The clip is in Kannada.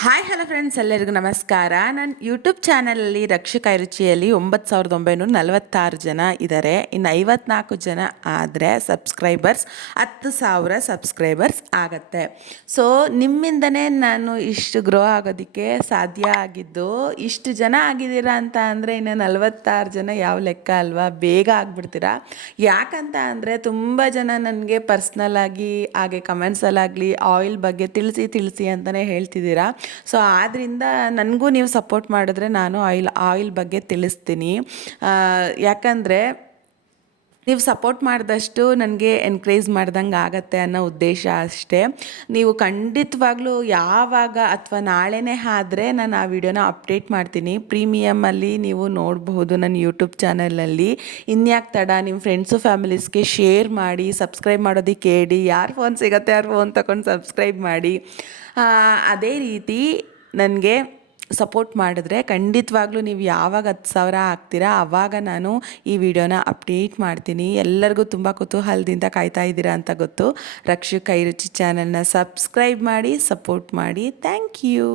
ಹಾಯ್ ಹಲೋ ಫ್ರೆಂಡ್ಸ್, ಎಲ್ಲರಿಗೂ ನಮಸ್ಕಾರ. ನನ್ನ ಯೂಟ್ಯೂಬ್ ಚಾನಲಲ್ಲಿ ರಕ್ಷಕ ರುಚಿಯಲ್ಲಿ 9,946 ಜನ ಇದ್ದಾರೆ. ಇನ್ನು 54 ಜನ ಆದರೆ ಸಬ್ಸ್ಕ್ರೈಬರ್ಸ್ 10,000 ಸಬ್ಸ್ಕ್ರೈಬರ್ಸ್ ಆಗತ್ತೆ. ಸೊ ನಿಮ್ಮಿಂದನೇ ನಾನು ಇಷ್ಟು ಗ್ರೋ ಆಗೋದಕ್ಕೆ ಸಾಧ್ಯ ಆಗಿದ್ದು. ಇಷ್ಟು ಜನ ಆಗಿದ್ದೀರಾ ಅಂತ ಅಂದರೆ ಇನ್ನು 46 ಜನ ಯಾವ ಲೆಕ್ಕ ಅಲ್ವಾ, ಬೇಗ ಆಗಿಬಿಡ್ತೀರಾ. ಯಾಕಂತ ಅಂದರೆ ತುಂಬ ಜನ ನನಗೆ ಪರ್ಸ್ನಲ್ ಆಗಿ ಹಾಗೆ ಕಮೆಂಟ್ಸಲ್ಲಾಗಲಿ ಆಯಿಲ್ ಬಗ್ಗೆ ತಿಳಿಸಿ ಅಂತಲೇ ಹೇಳ್ತಿದ್ದೀರಾ. ಸೊ ಆದ್ದರಿಂದ ನನಗೂ ನೀವು ಸಪೋರ್ಟ್ ಮಾಡಿದ್ರೆ ನಾನು ಆಯಿಲ್ ಬಗ್ಗೆ ತಿಳಿಸ್ತೀನಿ. ಯಾಕಂದರೆ ನೀವು ಸಪೋರ್ಟ್ ಮಾಡಿದಷ್ಟು ನನಗೆ ಎನ್ಕರೇಜ್ ಮಾಡ್ದಂಗೆ ಆಗತ್ತೆ ಅನ್ನೋ ಉದ್ದೇಶ ಅಷ್ಟೇ. ನೀವು ಖಂಡಿತವಾಗ್ಲೂ ಯಾವಾಗ ಅಥವಾ ನಾಳೆನೇ ಆದರೆ ನಾನು ಆ ವಿಡಿಯೋನ ಅಪ್ಡೇಟ್ ಮಾಡ್ತೀನಿ. ಪ್ರೀಮಿಯಮಲ್ಲಿ ನೀವು ನೋಡಬಹುದು ನನ್ನ ಯೂಟ್ಯೂಬ್ ಚಾನಲಲ್ಲಿ. ಇನ್ಯಾಕೆ ತಡ, ನಿಮ್ಮ ಫ್ರೆಂಡ್ಸು ಫ್ಯಾಮಿಲೀಸ್ಗೆ ಶೇರ್ ಮಾಡಿ, ಸಬ್ಸ್ಕ್ರೈಬ್ ಮಾಡೋದಕ್ಕೆ ಹೇಳಿ. ಯಾರು ಫೋನ್ ಸಿಗುತ್ತೆ ಯಾರು ಫೋನ್ ತಗೊಂಡು ಸಬ್ಸ್ಕ್ರೈಬ್ ಮಾಡಿ. ಅದೇ ರೀತಿ ನನಗೆ ಸಪೋರ್ಟ್ ಮಾಡಿದ್ರೆ ಖಂಡಿತವಾಗ್ಲೂ ನೀವು ಯಾವಾಗ 10,000 ಆಗ್ತೀರಾ ಆವಾಗ ನಾನು ಈ ವಿಡಿಯೋನ ಅಪ್ಡೇಟ್ ಮಾಡ್ತೀನಿ. ಎಲ್ಲರಿಗೂ ತುಂಬ ಕುತೂಹಲದಿಂದ ಕಾಯ್ತಾ ಇದ್ದೀರಾ ಅಂತ ಗೊತ್ತು. ರಕ್ಷಕ ಕೈ ರುಚಿ ಚಾನಲ್ನ ಸಬ್ಸ್ಕ್ರೈಬ್ ಮಾಡಿ, ಸಪೋರ್ಟ್ ಮಾಡಿ. Thank you.